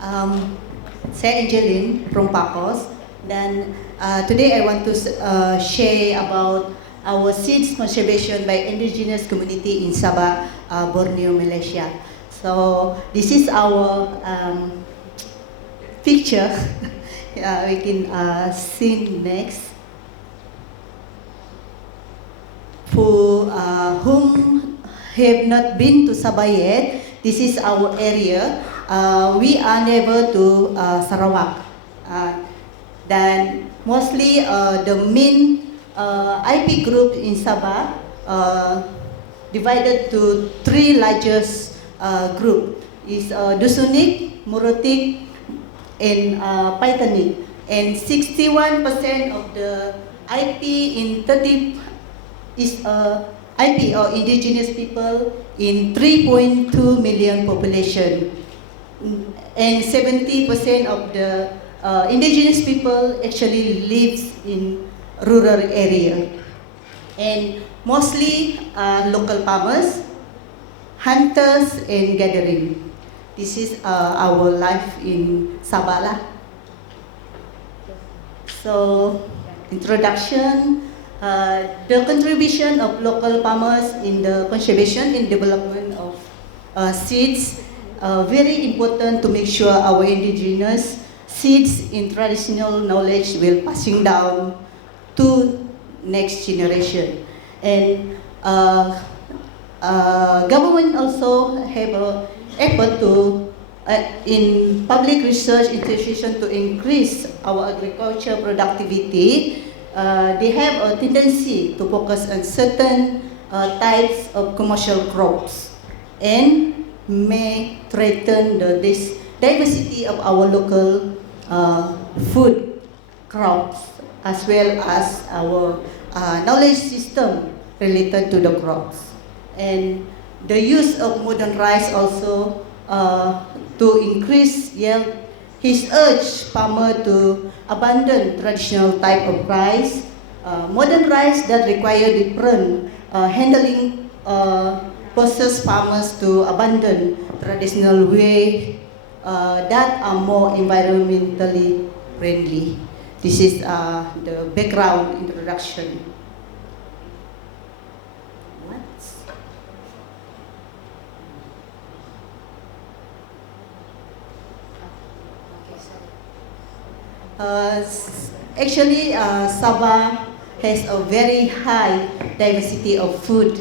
Um, saya Angeline from Pakos, dan today I want to share about our seeds conservation by indigenous community in Sabah, Borneo, Malaysia. So this is our picture. We can see next. For whom have not been to Sabah yet, this is our area. We are neighbor to Sarawak. Then mostly the main IP group in Sabah divided to three largest group is Dusunik, Murutik, and Paitanik. And 61% of the IP in 30 is IP or indigenous people in 3.2 million population, and 70% of the indigenous people actually lives in rural area, and mostly local farmers, hunters, and gathering. This is our life in Sabah. So, introduction. The contribution of local farmers in the conservation and development of seeds very important to make sure our indigenous seeds in traditional knowledge will passing down to next generation. And government also have a effort to in public research institution to increase our agriculture productivity. They have a tendency to focus on certain types of commercial crops and may threaten the diversity of our local food crops, as well as our knowledge system related to the crops. And the use of modern rice also to increase yield. He's urged farmer to abandon traditional type of rice. Modern rice that require different handling forces farmers to abandon traditional way that are more environmentally friendly. This is the background introduction. Actually, Sabah has a very high diversity of food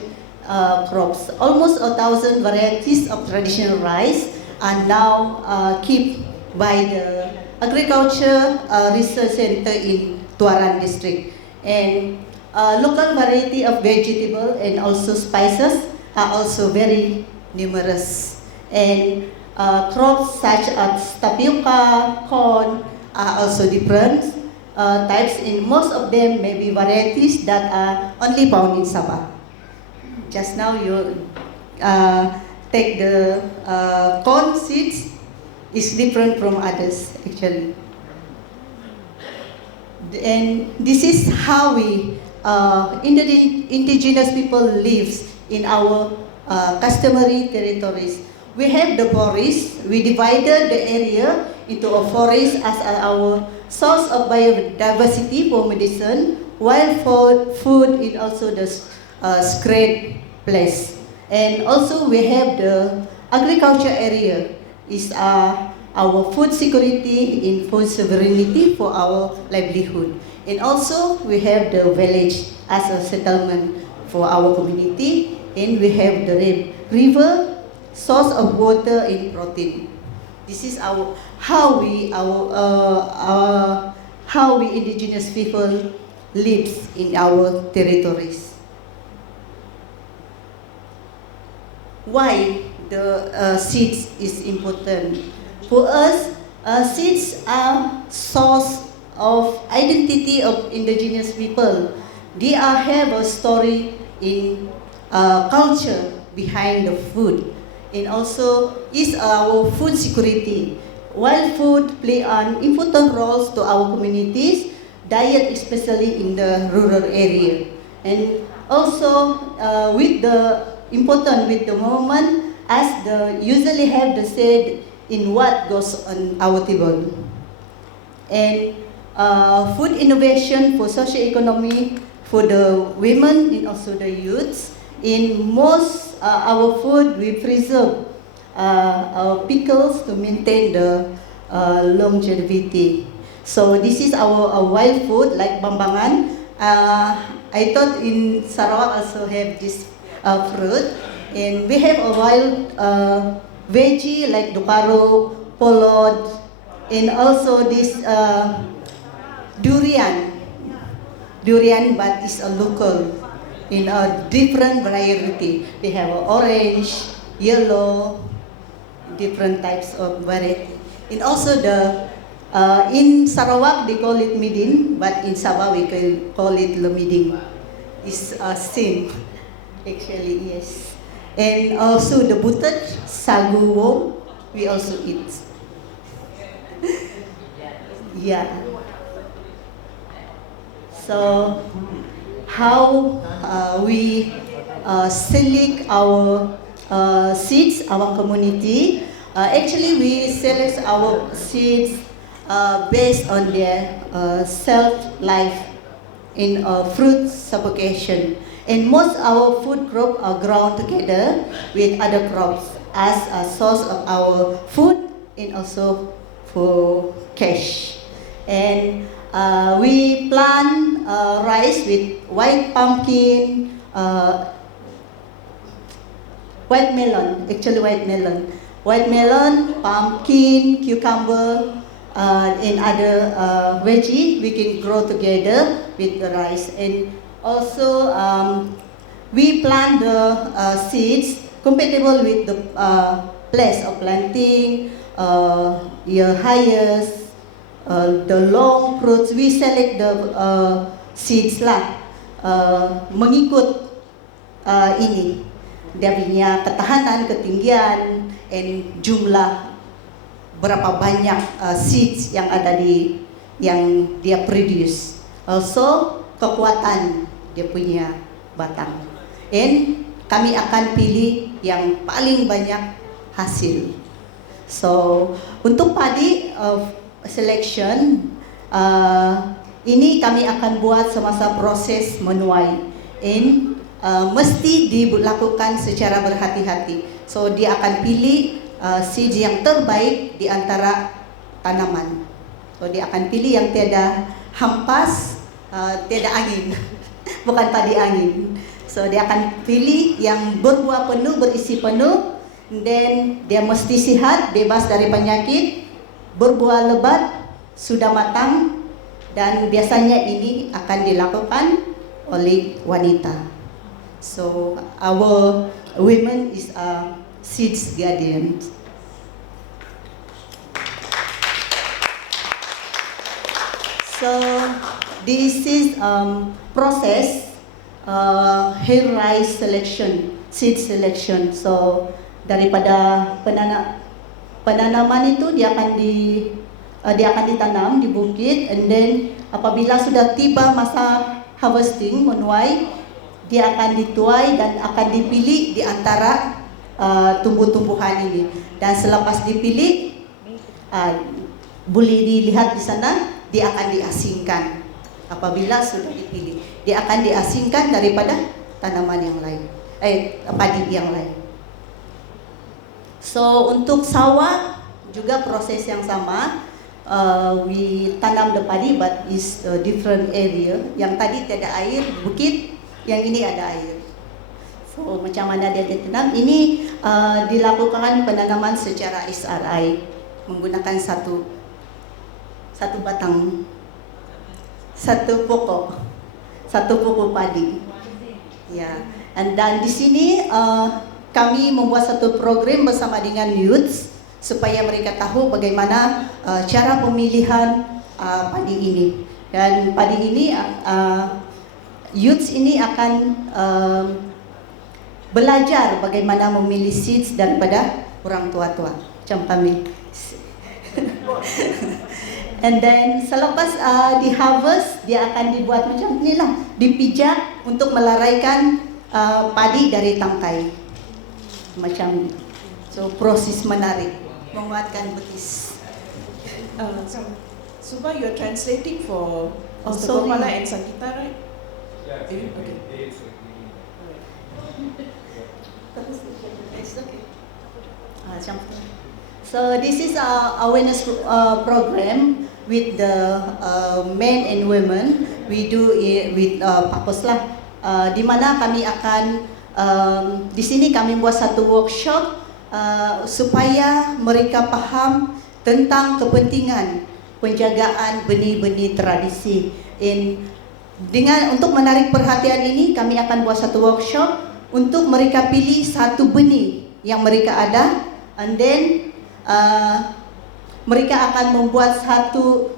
crops. Almost 1,000 varieties of traditional rice are now kept by the Agriculture Research Center in Tuaran district. And local variety of vegetable and also spices are also very numerous. And crops such as tapioca, corn, are also different types. In most of them may be varieties that are only found in Sabah. Just now you take the corn seeds, is different from others actually. And this is how we indigenous people lives in our customary territories. We have the forest. We divided the area into a forest as our source of biodiversity for medicine, while for food is also the sacred place. And also we have the agriculture area is our food security in food sovereignty for our livelihood. And also we have the village as a settlement for our community, and we have the river, source of water and protein. This is how we indigenous people lives in our territories. Why the seeds is important? For us, seeds are source of identity of indigenous people. They have a story in culture behind the food, and also is our food security. While food play an important role to our communities, diet especially in the rural area, and also with the moment as the usually have the said in what goes on our table. And food innovation for social economy for the women and also the youths. In most our food, we preserve our pickles to maintain the longevity. So this is our wild food like bambangan. I thought in Sarawak also have this fruit, and we have a wild veggie like dukaro, polod, and also this durian, but it's a local in a different variety. They have orange, yellow, different types of variety. And also the in Sarawak they call it midin, but in Sabah we call it lumiding. It's same, actually, yes. And also the butet, sagu wong, we also eat. Yeah. So how we select our seeds, our community. Actually, we select our seeds based on their self-life in fruit propagation. And most our food crop are grown together with other crops as a source of our food and also for cash. And we plant rice with white pumpkin, white melon, pumpkin, cucumber, and other veggie we can grow together with the rice. And also we plant the seeds compatible with the place of planting, your highest, the long fruits. We select the seeds lah mengikut ini dia punya ketahanan, ketinggian, and jumlah berapa banyak seeds yang ada di yang dia produce. Also kekuatan dia punya batang. And kami akan pilih yang paling banyak hasil. So untuk padi selection ini kami akan buat semasa proses menuai. And mesti dilakukan secara berhati-hati. So dia akan pilih seeds yang terbaik di antara tanaman. So dia akan pilih yang tiada hampas, tiada angin, bukan padi angin. So dia akan pilih yang berbuah penuh, berisi penuh, then dia mesti sihat, bebas dari penyakit, berbuah lebat, sudah matang, dan biasanya ini akan dilakukan oleh wanita. So our women is a seeds guardian. So this is process hair rice selection, seed selection. So daripada penanaman itu dia akan ditanam di bukit, and then apabila sudah tiba masa harvesting, menuai, dia akan dituai dan akan dipilih di antara tumbuh-tumbuhan ini. Dan selepas dipilih, boleh dilihat di sana, dia akan diasingkan. Apabila sudah dipilih, dia akan diasingkan daripada tanaman yang lain, padi yang lain. So untuk sawah juga proses yang sama. We tanam the padi, but is a different area. Yang tadi tiada air, bukit. Yang ini ada air. So macam mana dia ditanam? Ini dilakukan penanaman secara SRI menggunakan satu batang, satu pokok padi. Ya. Dan di sini kami membuat satu program bersama dengan youths supaya mereka tahu bagaimana cara pemilihan padi ini. Dan padi ini youths ini akan belajar bagaimana memilih seeds daripada orang tua-tua macam kami. And then selepas di harvest, dia akan dibuat macam inilah, dipijak untuk melaraikan padi dari tangkai macam. So proses menarik, menguatkan betis. Suba, you're translating for Oh, Mr. sorry. Gopala and Sankita, right? Yeah, Okay. it's agreeing. It's okay. So this is our awareness program with the men and women. We do it with purpose lah. Di mana kami akan di sini kami buat satu workshop supaya mereka faham tentang kepentingan penjagaan benih-benih tradisi. Untuk menarik perhatian ini, kami akan buat satu workshop untuk mereka pilih satu benih yang mereka ada, and then mereka akan membuat satu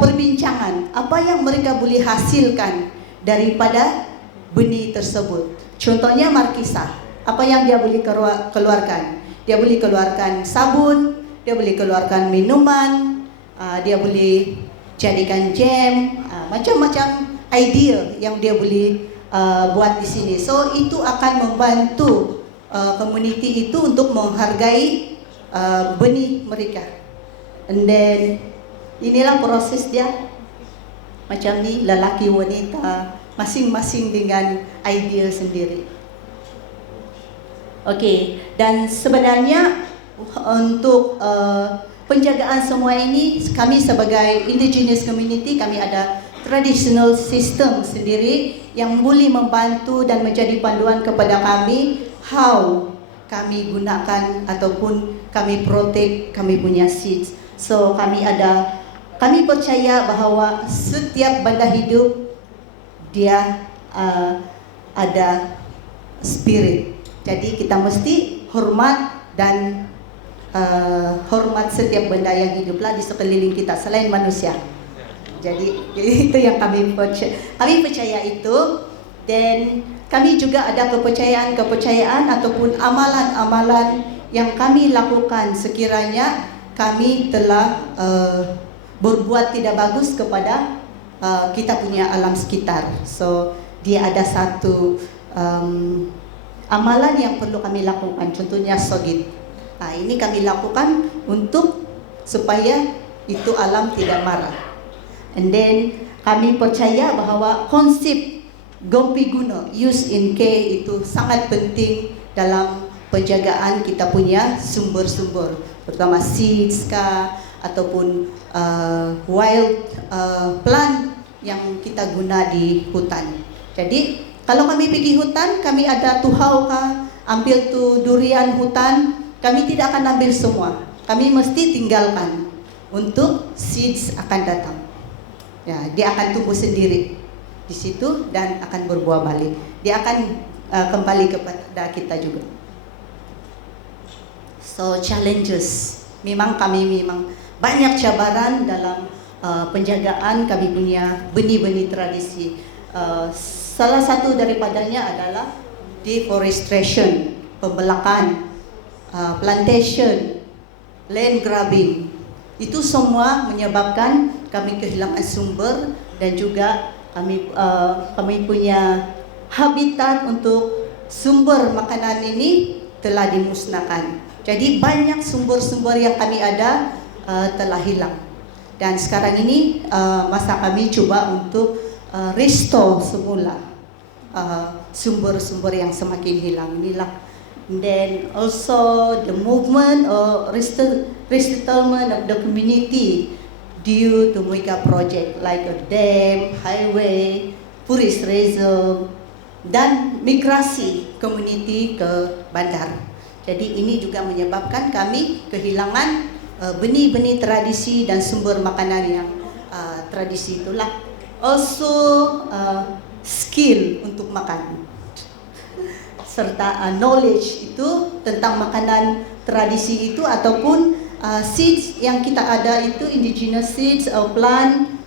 perbincangan apa yang mereka boleh hasilkan daripada benih tersebut. Contohnya markisah, apa yang dia boleh keluarkan? Dia boleh keluarkan sabun, dia boleh keluarkan minuman, dia boleh jadikan jam, macam-macam idea yang dia boleh buat di sini. So itu akan membantu community itu untuk menghargai benih mereka. And then inilah proses dia. Macam ni, lelaki wanita masing-masing dengan idea sendiri. Okey, dan sebenarnya untuk penjagaan semua ini, kami sebagai indigenous community, kami ada traditional system sendiri yang boleh membantu dan menjadi panduan kepada kami how kami gunakan ataupun kami protect kami punya seeds. So kami percaya bahawa setiap benda hidup dia ada spirit. Jadi kita mesti hormat dan hormat setiap benda yang hiduplah di sekeliling kita selain manusia. Jadi itu yang kami percaya itu. Dan kami juga ada kepercayaan ataupun amalan-amalan yang kami lakukan sekiranya kami telah berbuat tidak bagus kepada kita punya alam sekitar. So dia ada satu amalan yang perlu kami lakukan, contohnya sogit. Ini kami lakukan untuk supaya itu alam tidak marah. And then kami percaya bahawa konsep Gompi Guna use in care itu sangat penting dalam penjagaan kita punya sumber-sumber, terutama seeds ataupun wild plant yang kita guna di hutan. Jadi kalau kami pergi hutan, kami ada tuhau ambil tu durian hutan, kami tidak akan ambil semua. Kami mesti tinggalkan untuk seeds akan datang. Ya, dia akan tumbuh sendiri di situ dan akan berbuah balik. Dia akan kembali kepada kita juga. So challenges, kami memang banyak cabaran dalam penjagaan kami punya benih-benih tradisi. Salah satu daripadanya adalah deforestation, pembelakan, plantation, land grabbing. Itu semua menyebabkan kami kehilangan sumber dan juga kami punya habitat untuk sumber makanan ini telah dimusnahkan. Jadi banyak sumber-sumber yang kami ada telah hilang. Dan sekarang ini masa kami cuba untuk restore semula sumber-sumber yang semakin hilang inilah. Then also the movement or resettlement of the community due to mega project like a dam, highway, forest reserve, dan migrasi community ke bandar. Jadi ini juga menyebabkan kami kehilangan benih-benih tradisi dan sumber makanan yang tradisi itulah. Also skill untuk makan serta knowledge itu tentang makanan tradisi itu ataupun seeds yang kita ada itu indigenous seeds plant.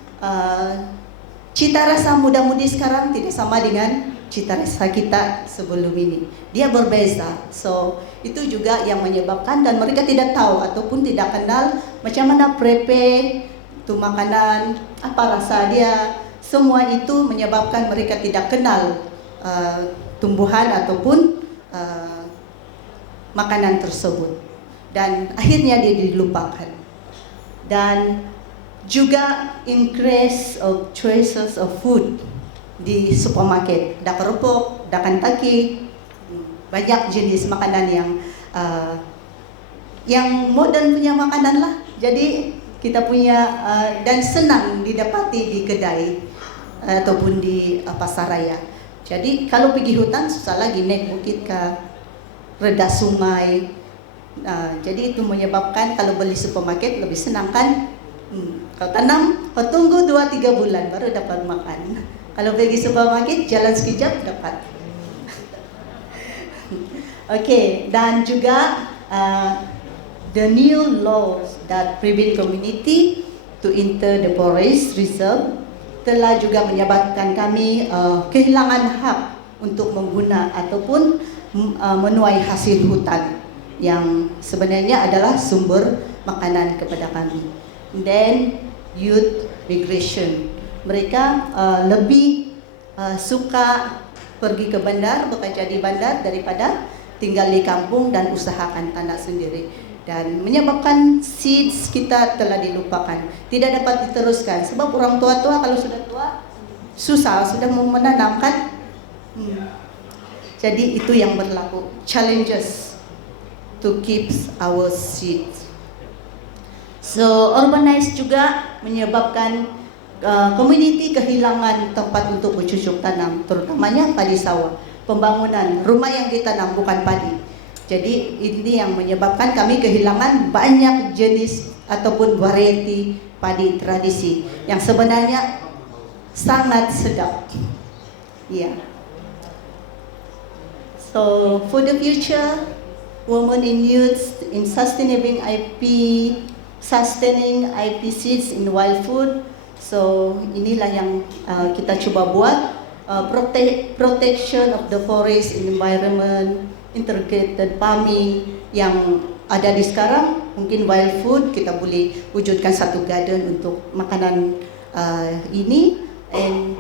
Cita rasa muda-mudi sekarang tidak sama dengan cita rasa kita sebelum ini. Dia berbeza. So itu juga yang menyebabkan dan mereka tidak tahu ataupun tidak kenal macam mana prepare itu makanan, apa rasa dia. Semua itu menyebabkan mereka tidak kenal tumbuhan ataupun makanan tersebut. dan akhirnya dia dilupakan. Dan juga increase of choices of food di supermarket. Ada kerupuk, ada Kentucky, banyak jenis makanan yang modern punya makanan lah. Jadi kita punya dan senang didapati di kedai ataupun di pasar raya. Jadi kalau pergi hutan susah lagi naik bukit ke redah sungai. Jadi itu menyebabkan kalau beli supermarket lebih senang kan. Kau tanam, kau tunggu 2-3 bulan baru dapat makan. Kalau pergi supermarket jalan sekejap dapat. Okay, dan juga the new laws that prevent community to enter the forest reserve telah juga menyebabkan kami kehilangan hak untuk mengguna ataupun menuai hasil hutan yang sebenarnya adalah sumber makanan kepada kami. Then youth migration, mereka lebih suka pergi ke bandar, bekerja di bandar daripada tinggal di kampung dan usahakan tanah sendiri, dan menyebabkan seeds kita telah dilupakan, tidak dapat diteruskan sebab orang tua-tua kalau sudah tua susah sudah mau menanamkan. Jadi itu yang berlaku, challenges to keep our seeds. So urbanized juga menyebabkan community kehilangan tempat untuk bercocok tanam, terutamanya padi sawah. Pembangunan rumah yang ditanam bukan padi. Jadi ini yang menyebabkan kami kehilangan banyak jenis ataupun varieti padi tradisi yang sebenarnya sangat sedap. Ya. Yeah. So for the future, women in youth in sustaining IP seeds in wild food. So inilah yang kita coba buat. Protection of the forest environment, integrated farming yang ada di sekarang, mungkin wild food kita boleh wujudkan satu garden untuk makanan ini. And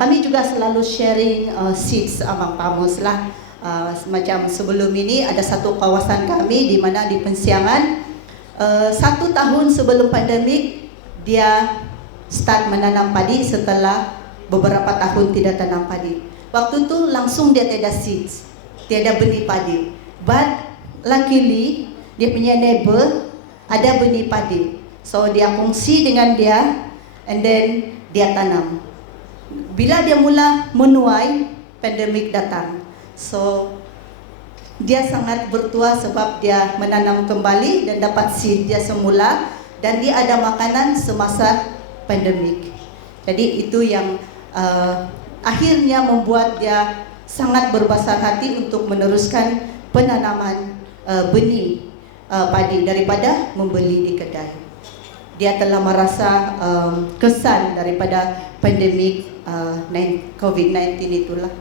kami juga selalu sharing seeds among farmers lah. Macam sebelum ini ada satu kawasan kami di mana di Pensiangan, 1 tahun sebelum pandemik dia start menanam padi setelah beberapa tahun tidak tanam padi. Waktu itu langsung dia tiada seeds, tiada benih padi. But luckily dia punya neighbor ada benih padi, so dia kongsi dengan dia, and then dia tanam. Bila dia mula menuai, pandemik datang. So dia sangat bertuah sebab dia menanam kembali dan dapat seed dia semula, dan dia ada makanan semasa pandemik. Jadi itu yang akhirnya membuat dia sangat berbesar hati untuk meneruskan penanaman benih padi daripada membeli di kedai. Dia telah merasa kesan daripada pandemik COVID-19 itulah.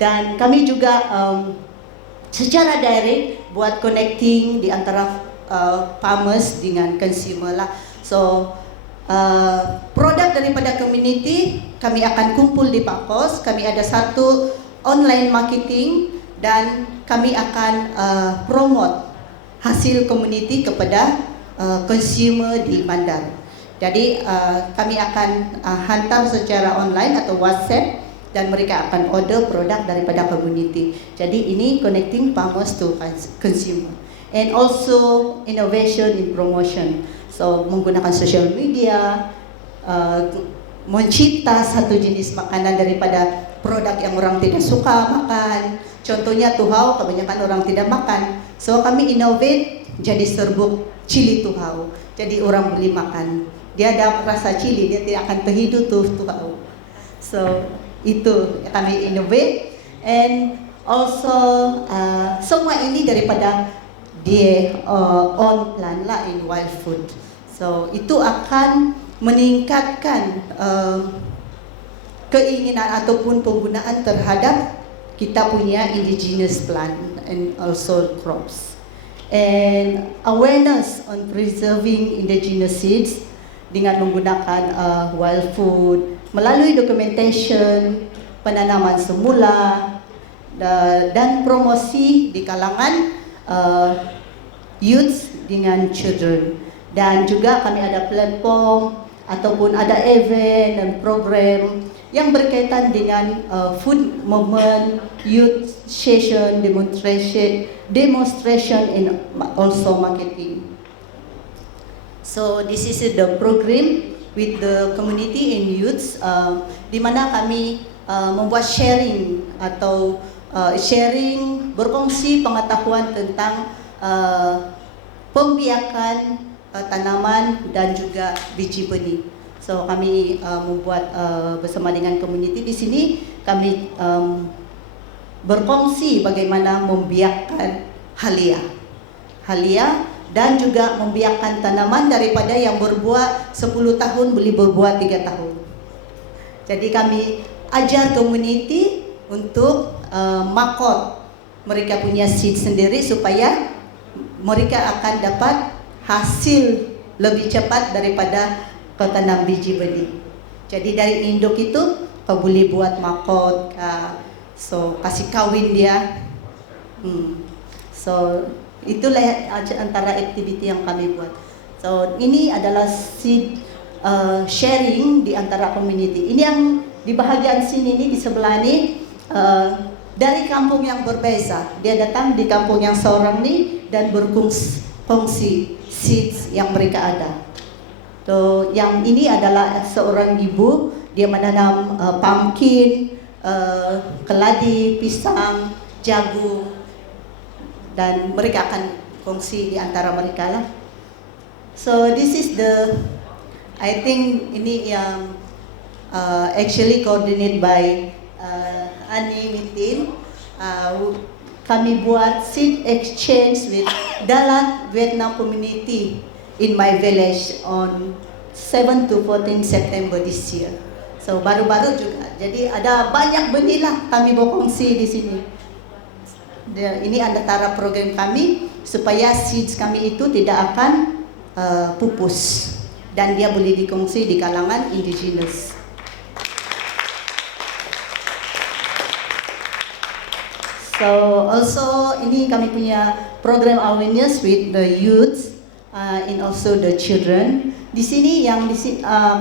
Dan kami juga secara direct buat connecting di antara farmers dengan consumer lah. So produk daripada community kami akan kumpul di Pak Kos. Kami ada satu online marketing dan kami akan promote hasil community kepada consumer di bandar. Jadi kami akan hantar secara online atau WhatsApp dan mereka akan order produk daripada community. Jadi ini connecting farmers to consumer, and also innovation in promotion. So menggunakan social media, mencipta satu jenis makanan daripada produk yang orang tidak suka makan. Contohnya tuhau, kebanyakan orang tidak makan. So kami innovate jadi serbuk cili tuhau. Jadi orang beli makan. Dia ada rasa cili, dia tidak akan terhidup tuhau. So itu kami innovate, and also semua ini daripada dia on plan lah in wild food. So itu akan meningkatkan keinginan ataupun penggunaan terhadap kita punya indigenous plant and also crops, and awareness on preserving indigenous seeds dengan menggunakan wild food melalui documentation, penanaman semula, dan promosi di kalangan uh, youth dengan children. Dan juga kami ada platform ataupun ada event dan program yang berkaitan dengan food movement, youth session, demonstration and also marketing. So this is the program with the community and youths, di mana kami membuat sharing atau sharing berkongsi pengetahuan tentang pembiakan tanaman dan juga biji benih. So kami membuat bersama dengan community di sini, kami berkongsi bagaimana membiakkan halia dan juga membiakkan tanaman daripada yang berbuah 10 tahun boleh berbuah 3 tahun. Jadi kami ajar community untuk makot mereka punya seed sendiri supaya mereka akan dapat hasil lebih cepat daripada kau tanam biji benih. Jadi dari induk itu kau boleh buat makot, so kasih kawin dia. So itulah antara aktiviti yang kami buat. So ini adalah seed sharing di antara community. Ini yang di bahagian sini ini di sebelah ini dari kampung yang berbeza. Dia datang di kampung yang seorang ini dan berkongsi seeds yang mereka ada. So yang ini adalah seorang ibu, dia menanam pumpkin, keladi, pisang, jagung, dan mereka akan kongsi di antara mereka lah. So this is the, I think ini yang actually coordinated by Ani Mitin. Kami buat seed exchange with Dalat Vietnam community in my village on 7 to 14 September this year. So baru-baru juga. Jadi ada banyak benih lah kami berkongsi di sini. Ini antara program kami supaya seeds kami itu tidak akan pupus dan dia boleh dikongsi di kalangan indigenous. So also ini kami punya program awareness with the youth and also the children. Di sini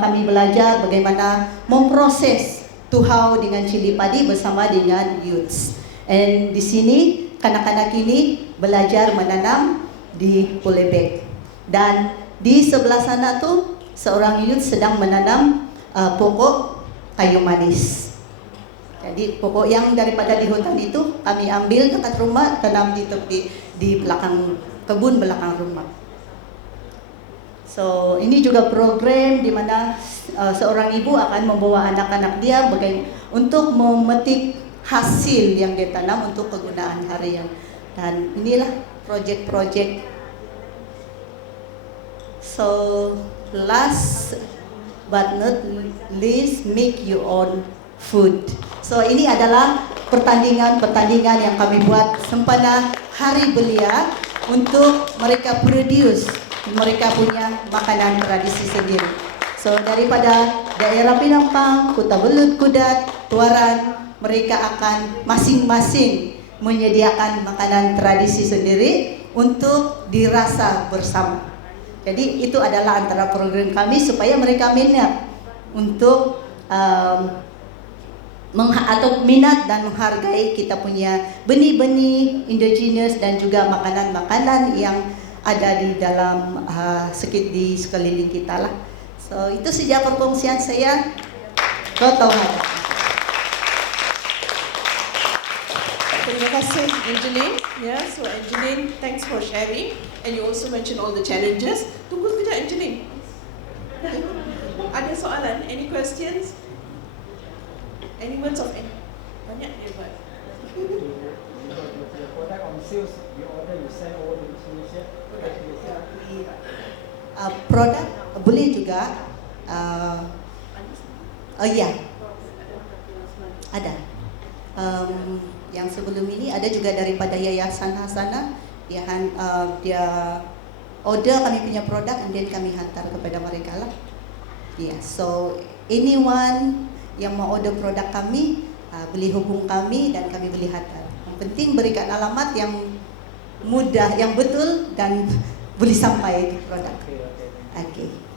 kami belajar bagaimana memproses tuhau dengan cili padi bersama dengan youths. And di sini kanak-kanak ini belajar menanam di polybag. Dan di sebelah sana tuh seorang youth sedang menanam pokok kayu manis. Jadi pokok yang daripada di hutan itu kami ambil dekat rumah, tanam di tepi di belakang kebun belakang rumah. So ini juga program di mana seorang ibu akan membawa anak-anak dia untuk memetik hasil yang dia tanam untuk kegunaan harian. Dan inilah project-project. So last but not least, make your own food. So ini adalah pertandingan yang kami buat sempena Hari Belia untuk mereka produce, mereka punya makanan tradisi sendiri. So daripada daerah Pinampang, Kuta Belut, Kudat, Tuaran, mereka akan masing-masing menyediakan makanan tradisi sendiri untuk dirasa bersama. Jadi itu adalah antara program kami supaya mereka minat untuk atau minat dan menghargai kita punya benih-benih indigenous dan juga makanan-makanan yang ada di dalam di sekeliling kita lah. So itu saja perkongsian saya. Terima kasih Angeline. Yeah, so Angeline, thanks for sharing. And you also mentioned all the challenges. Tunggu sekejap Angeline. Ada soalan? Any questions? Any words of any? Banyak dia buat. Your product on sales, you order, you send over to Indonesia. Produk boleh juga. Ya, ada. Yang sebelum ini ada juga daripada Yayasan Hasana yang dia order kami punya produk and then kami hantar kepada mereka lah. Yeah, so anyone yang mau order produk kami boleh hubung kami dan kami boleh hantar. Yang penting berikan alamat yang mudah, yang betul dan boleh sampai ke produk. Okay, okay. Okay.